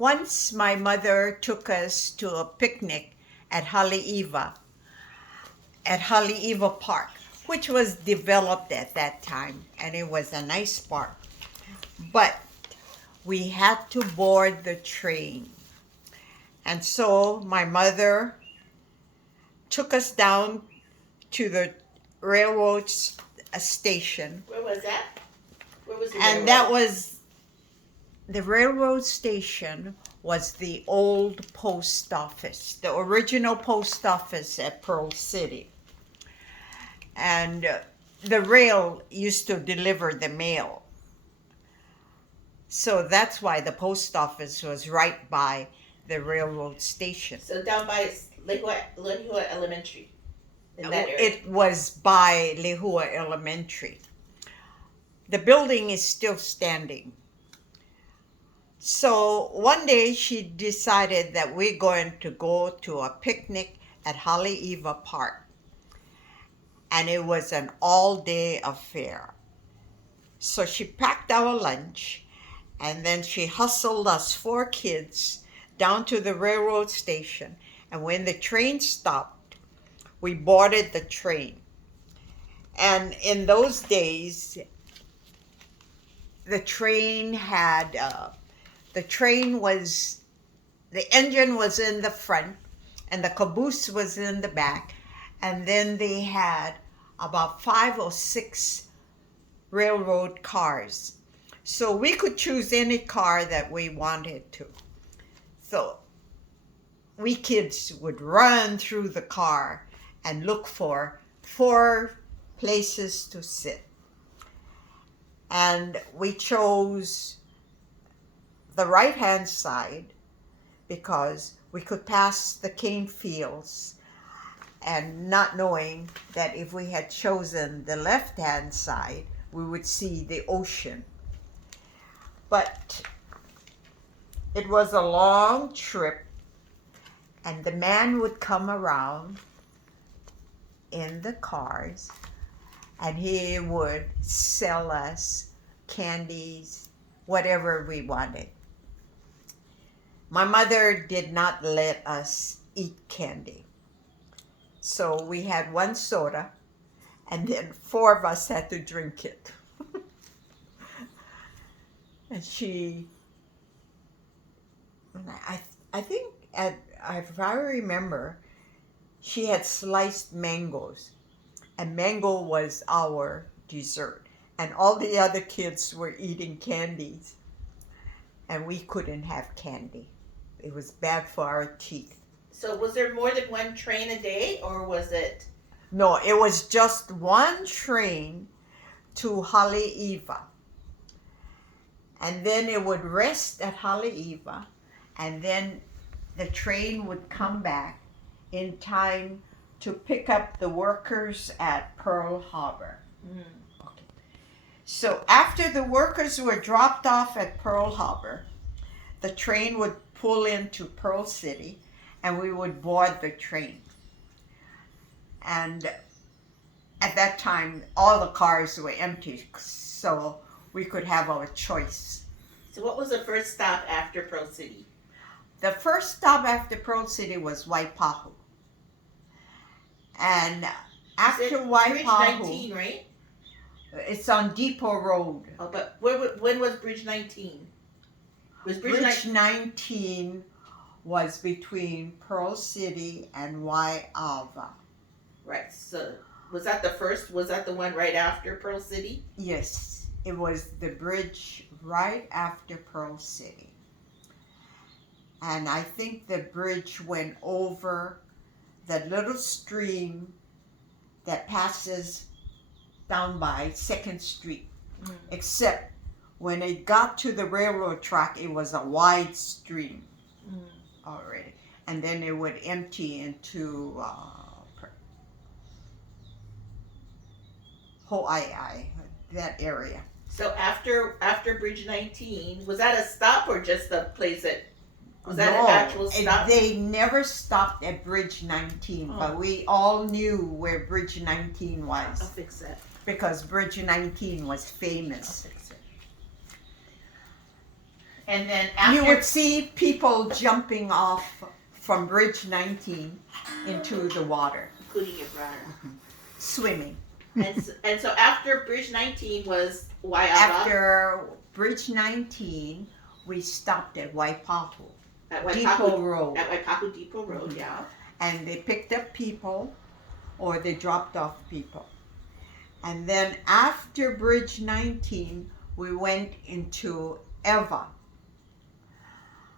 Once my mother took us to a picnic at Haleiwa, Park, which was developed at that time, and it was a nice park. But we had to board the train. And so my mother took us down to the railroad station. Where was that? Where was the And that was the railroad station was the old post office, the original post office at Pearl City. And the rail used to deliver the mail. So that's why the post office was right by the railroad station. So down by Lehua Elementary. In that area. It was by Lehua Elementary. The building is still standing. So one day she decided that we're going to go to a picnic at Haleiwa Park. And it was an all-day affair. So she packed our lunch, and then she hustled us 4 kids down to the railroad station. And when the train stopped, we boarded the train. And in those days, the engine was in the front, and the caboose was in the back. And then they had about 5 or 6 railroad cars. So we could choose any car that we wanted to. So we kids would run through the car and look for 4 places to sit. And we chose the right-hand side because we could pass the cane fields, and not knowing that if we had chosen the left-hand side, we would see the ocean. But it was a long trip, and the man would come around in the cars, and he would sell us candies, whatever we wanted. My mother did not let us eat candy. So we had 1 soda, and then 4 of us had to drink it. And I think, if I remember, she had sliced mangoes, and mango was our dessert. And all the other kids were eating candies, and we couldn't have candy. It was bad for our teeth. So was there more than 1 train a day, or was it? No, it was just 1 train to Haleiwa. And then it would rest at Haleiwa, and then the train would come back in time to pick up the workers at Pearl Harbor. Mm. Okay. So after the workers were dropped off at Pearl Harbor, the train would pull into Pearl City, and we would board the train. And at that time, all the cars were empty, so we could have our choice. So what was the first stop after Pearl City? The first stop after Pearl City was Waipahu. And after Waipahu, Bridge 19, right? it's on Depot Road. Oh, but when was Bridge 19? Was Bridge 19 was between Pearl City and Waiawa. Right. So was that the first? Was that the one right after Pearl City? Yes, it was the bridge right after Pearl City. And I think the bridge went over the little stream that passes down by 2nd Street. Mm. Except when it got to the railroad track, it was a wide stream already. And then it would empty into Hawaii, that area. So after Bridge 19, was that a stop or just the place that? Was that an actual stop? They never stopped at Bridge 19, but we all knew where Bridge 19 was. I'll fix that. Because Bridge 19 was famous. I'll fix it. And then after You would see people jumping off from Bridge 19 into the water, including your brother. swimming. And so after Bridge 19 was Waiava. After Bridge 19, we stopped at Waipahu, At Depot Road. At Waipahu Depot Road, yeah. And they picked up people or they dropped off people. And then after Bridge 19, we went into Eva.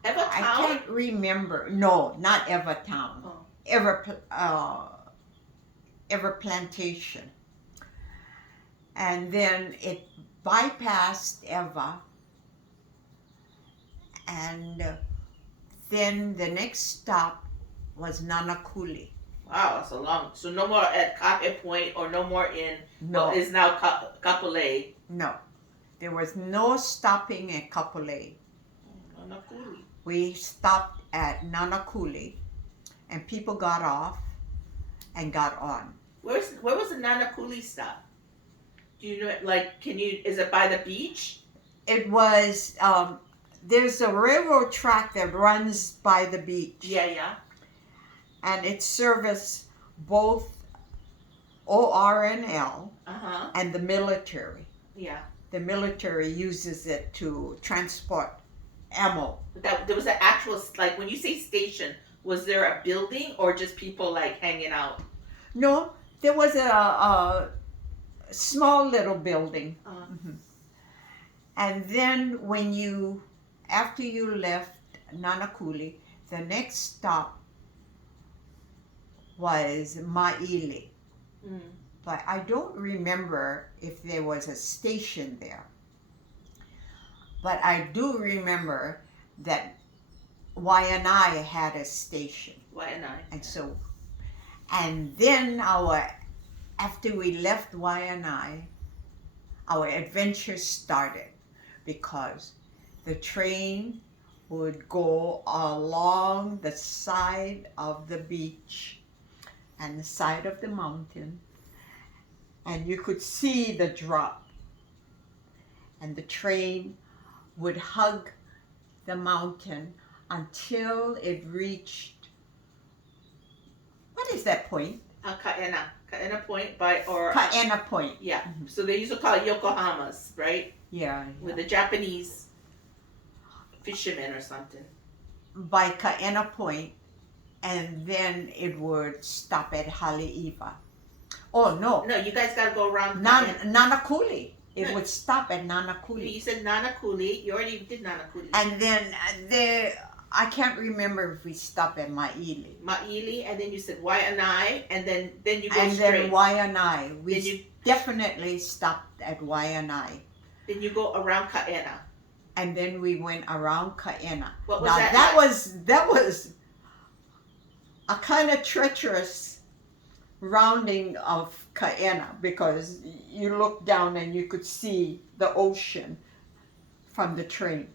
Eva Town? I can't remember. No, not Eva Town. Oh. Ever Plantation. And then it bypassed Eva. And then the next stop was Nanakuli. Wow, that's a long. So no more at Kahe Point or no more in No. what is now Kapolei. No. There was no stopping at Kapolei. Nanakuli. We stopped at Nanakuli and people got off and got on. Where was the Nanakuli stop? Do you know? Like, is it by the beach? It was, there's a railroad track that runs by the beach. Yeah. And it services both OR&L and the military. Yeah. The military uses it to transport ammo. There was an actual, like, when you say station, was there a building or just people like hanging out? No, there was a small little building. And then after you left Nanakuli, the next stop was Maili. But I don't remember if there was a station there. But I do remember that Waianae had a station. Waianae. And then after we left Waianae, our adventure started because the train would go along the side of the beach and the side of the mountain, and you could see the drop, and the train would hug the mountain until it reached, what is that point? Kaena Point Kaena Point. Yeah. So they used to call it Yokohama's, right? Yeah. With the Japanese fishermen or something. By Kaena Point, and then it would stop at Haleiwa. Oh no. No, you guys gotta go around Nanakuli. It No. would stop at Nanakuli. You said Nanakuli. You already did Nanakuli. And then I can't remember if we stopped at Maili. Maili, and then you said Waianae, and then you go And straight. then Waianae. We Then you- definitely stopped at Waianae. Then you go around Kaena. And then we went around Kaena. What was Now that that was a kind of treacherous rounding of Kaena because you look down and you could see the ocean from the train.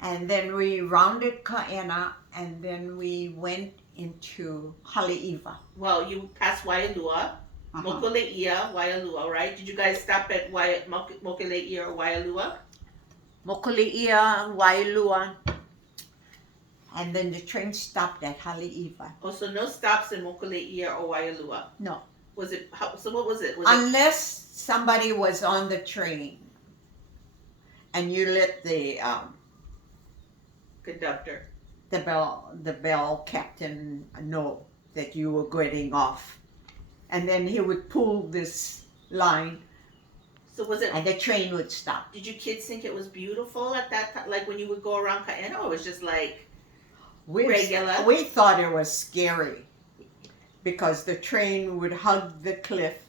And then we rounded Kaena, and then we went into Haleiwa. Well, you passed Waialua, Mokuleia, Waialua, right? Did you guys stop at Mokuleia or Waialua? Mokuleia, Wailua, and then the train stopped at Haleiwa. Oh, so no stops in Mokuleia or Waialua. No. Was it? So what was it? Unless somebody was on the train, and you let the Conductor. the bell captain know that you were getting off, and then he would pull this line, So was it? and the train would stop. Did you kids think it was beautiful at that time? Like when you would go around Kaena, or it was just like regular? We thought it was scary because the train would hug the cliff,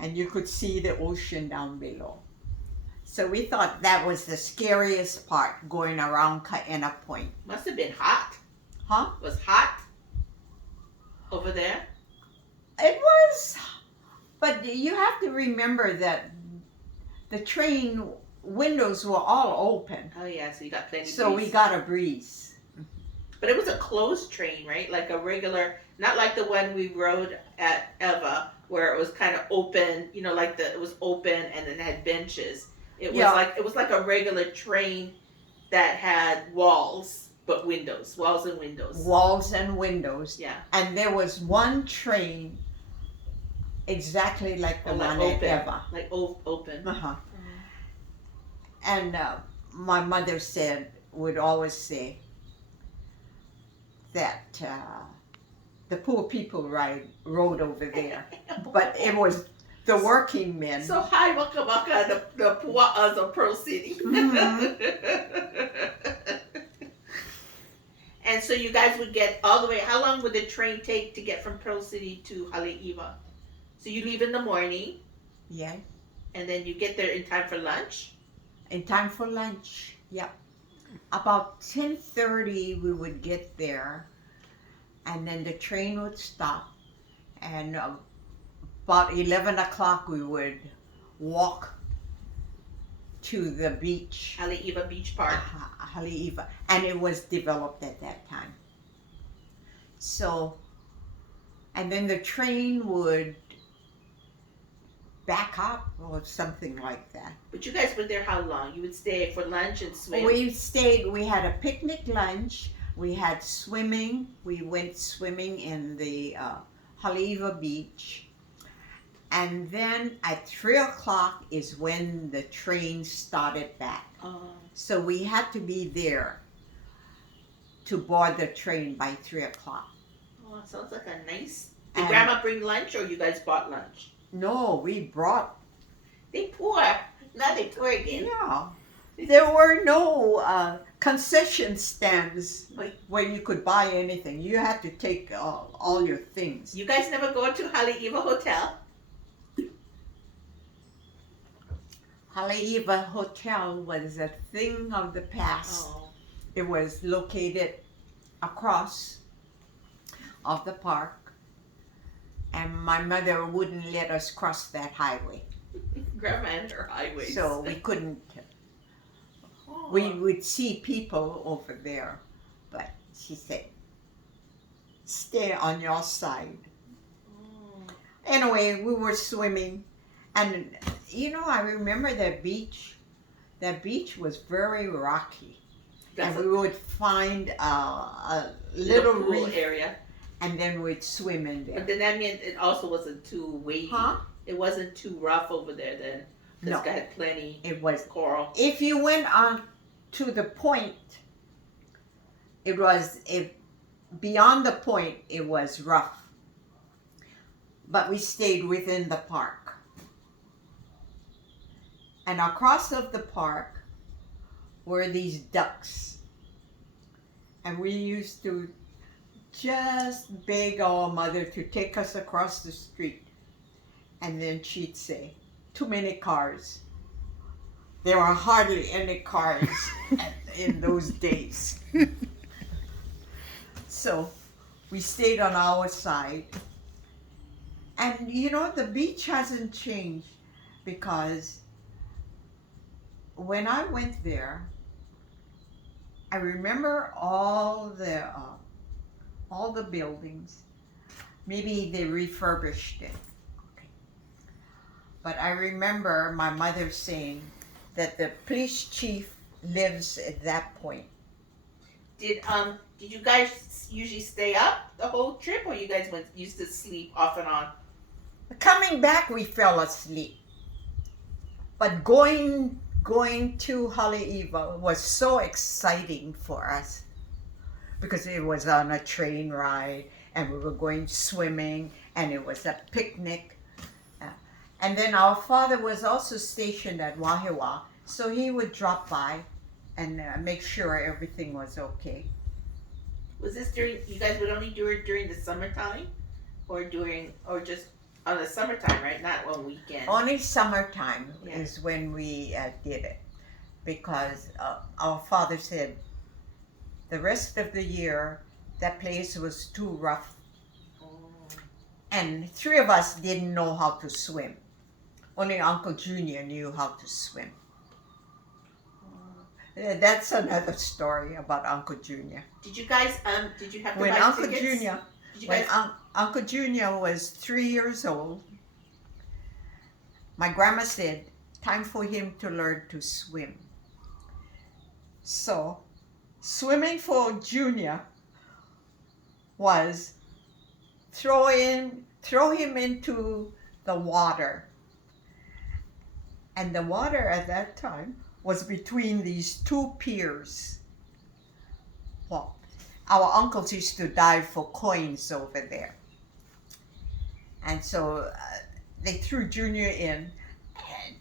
and you could see the ocean down below. So we thought that was the scariest part, going around Kaena Point. Must have been hot. Huh? Was hot over there? It was, but you have to remember that the train windows were all open. Oh yeah, so you got plenty. So breeze. we got a breeze. But it was a closed train, right? Like a regular, not like the one we rode at Eva, where it was kind of open. You know, like it was open and then it had benches. It was like a regular train that had walls but windows, walls and windows. Walls and windows. Yeah. And there was one train exactly like the one at Eva. Like open. Uh-huh. And my mother would always say that the poor people rode over there, but it was the working men. So hi, waka waka, the pua'as of Pearl City. And so you guys would get all the way. How long would the train take to get from Pearl City to Haleiwa? So you leave in the morning. Yeah. And then you get there in time for lunch. In time for lunch. Yeah. About 10:30 we would get there, and then the train would stop, and about 11 o'clock we would walk to the beach. Haleiwa Beach Park. Haleiwa, and it was developed at that time. So, and then the train would back up or something like that. But you guys were there how long? You would stay for lunch and swim? We had a picnic lunch, we had swimming, we went swimming in the Haleiwa Beach, and then at 3 o'clock is when the train started back. So we had to be there to board the train by 3 o'clock. Oh, sounds like a nice... Did Grandma bring lunch or you guys bought lunch? No, we brought. They poor. Now they poor again. Yeah. There were no concession stands where you could buy anything. You had to take all your things. You guys never go to Haleiwa Hotel? Haleiwa Hotel was a thing of the past. Oh. It was located across of the park. And my mother wouldn't let us cross that highway. Grandma and her highways. So we couldn't. Oh. We would see people over there, but she said, stay on your side. Oh. Anyway, we were swimming. And, I remember that beach. That beach was very rocky. And we would find a little pool reef area. And then we'd swim in there. But then that meant it also wasn't too wavy. Huh? It wasn't too rough over there then. No. Because it had plenty coral. If you went on to the point, beyond the point, it was rough. But we stayed within the park. And across of the park were these ducks. And we used to just beg our mother to take us across the street. And then she'd say, too many cars. There were hardly any cars in those days. So we stayed on our side. And the beach hasn't changed, because when I went there, I remember all the buildings. Maybe they refurbished it. Okay. But I remember my mother saying that the police chief lives at that point. Did you guys usually stay up the whole trip, or you guys used to sleep off and on? Coming back, we fell asleep. But going to Haleiwa was so exciting for us, because it was on a train ride, and we were going swimming, and it was a picnic. And then our father was also stationed at Wahiawa, so he would drop by and make sure everything was okay. Was this you guys would only do it during the summertime? Or just on the summertime, right? Not one weekend. Only summertime is when we did it, because our father said the rest of the year that place was too rough. Oh. And 3 of us didn't know how to swim. Only Uncle Junior knew how to swim. That's another story about Uncle Junior. Did you guys did you have to When buy Uncle tickets? Junior Uncle Junior was 3 years old, my grandma said, time for him to learn to swim. So, swimming for Junior was throw him into the water. And the water at that time was between these two piers. Well, our uncles used to dive for coins over there. And so they threw Junior in, and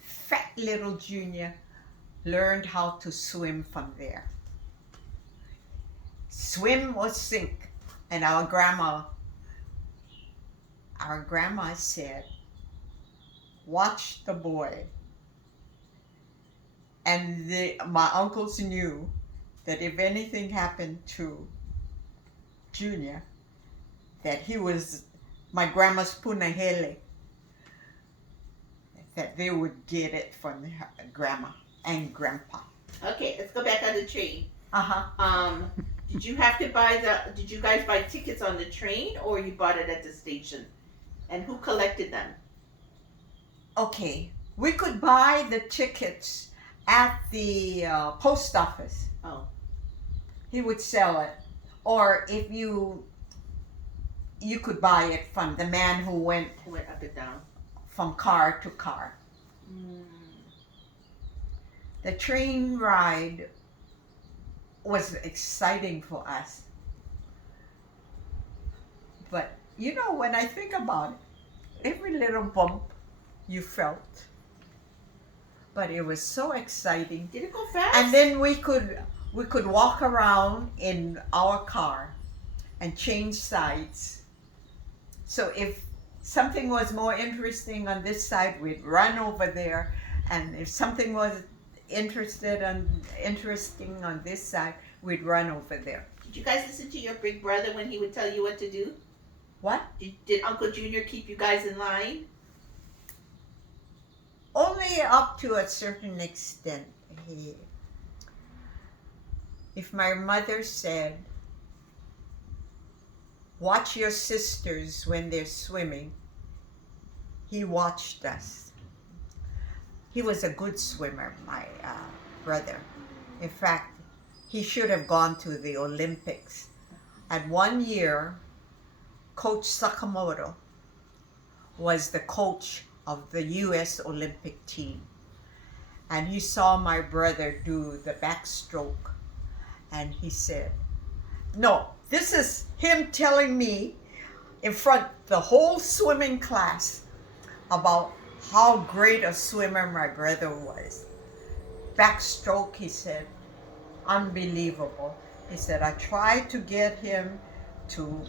fat little Junior learned how to swim from there. Swim or sink. And our grandma said, watch the boy. And my uncles knew that if anything happened to Junior, that he was my grandma's punahele, that they would get it from grandma and grandpa. Okay, let's go back on the train. Uh-huh. Did you guys buy tickets on the train, or you bought it at the station? And who collected them? Okay, we could buy the tickets at the post office. Oh. He would sell it. Or if you could buy it from the man who went up and down from car to car. The train ride was exciting for us. But you know, when I think about it, every little bump you felt, but it was so exciting. Did it go fast? And then we could walk around in our car and change sides. So if something was more interesting on this side, we'd run over there, and if something was interesting on this side, we'd run over there. Did you guys listen to your big brother when he would tell you what to do? What? Did Uncle Junior keep you guys in line? Only up to a certain extent. If my mother said, watch your sisters when they're swimming, he watched us. He was a good swimmer, my brother. In fact, he should have gone to the Olympics. And one year, Coach Sakamoto was the coach of the U.S. Olympic team. And he saw my brother do the backstroke. And he said, no, this is him telling me in front of the whole swimming class about how great a swimmer my brother was. Backstroke, he said, unbelievable. He said, I tried to get him to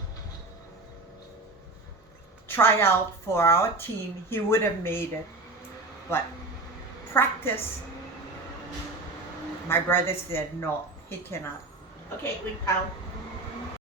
try out for our team. He would have made it. But practice, my brother said, no, he cannot. Okay,